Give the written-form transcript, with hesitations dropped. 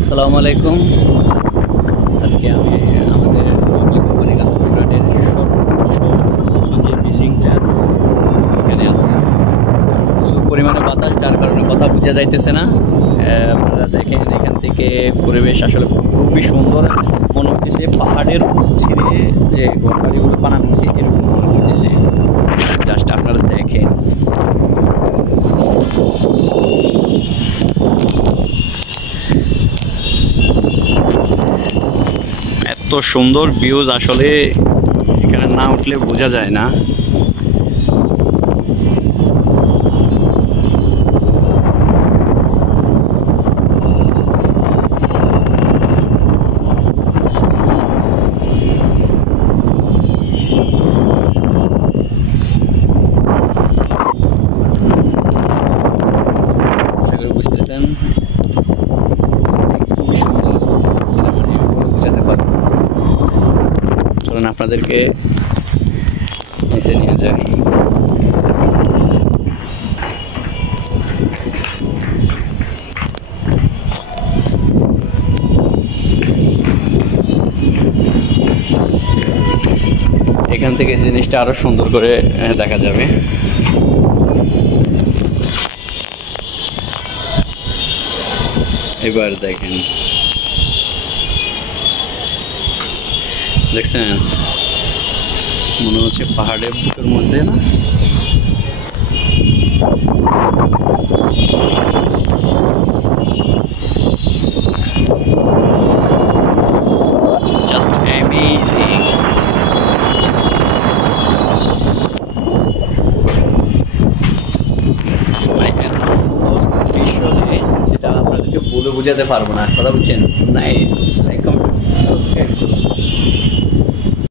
আসসালামু আলাইকুম। আজকে আমি আমাদের কোম্পানি গাজীপুরের সর্বোচ্চ যে বিল্ডিংটা আছে এখানে আছি। প্রচুর পরিমাণে বাতাস, যার কারণে কথা বোঝা যাইতেছে না। আপনারা দেখেন এখান থেকে পরিবেশ আসলে খুবই সুন্দর মনে হচ্ছে। পাহাড়ের ছিঁড়ে যে ঘরবাড়িগুলো বানানো হয়েছে এরকম মনে হচ্ছে। জাস্ট আপনারা দেখেন, এত সুন্দর ভিউজ আসলে এখানে না উঠলে বোঝা যায় না। আশা করি বুঝতেছেন, খুবই সুন্দর, যেটা মানে বোঝাতে পারবো। চলুন আপনাদেরকে নিচে নিয়ে যাই। এখান থেকে জিনিসটা আরো সুন্দর করে দেখা যাবে। এবার দেখেন, দেখছেন মনে হচ্ছে পাহাড়ের বুকের মধ্যে না। Just amazing. মানে এত সুন্দর দৃশ্য যে যেটা আপনাদেরকে বলে বোঝাতে পারবো না, কথা বলছেন। Nice, like, comment, subscribe.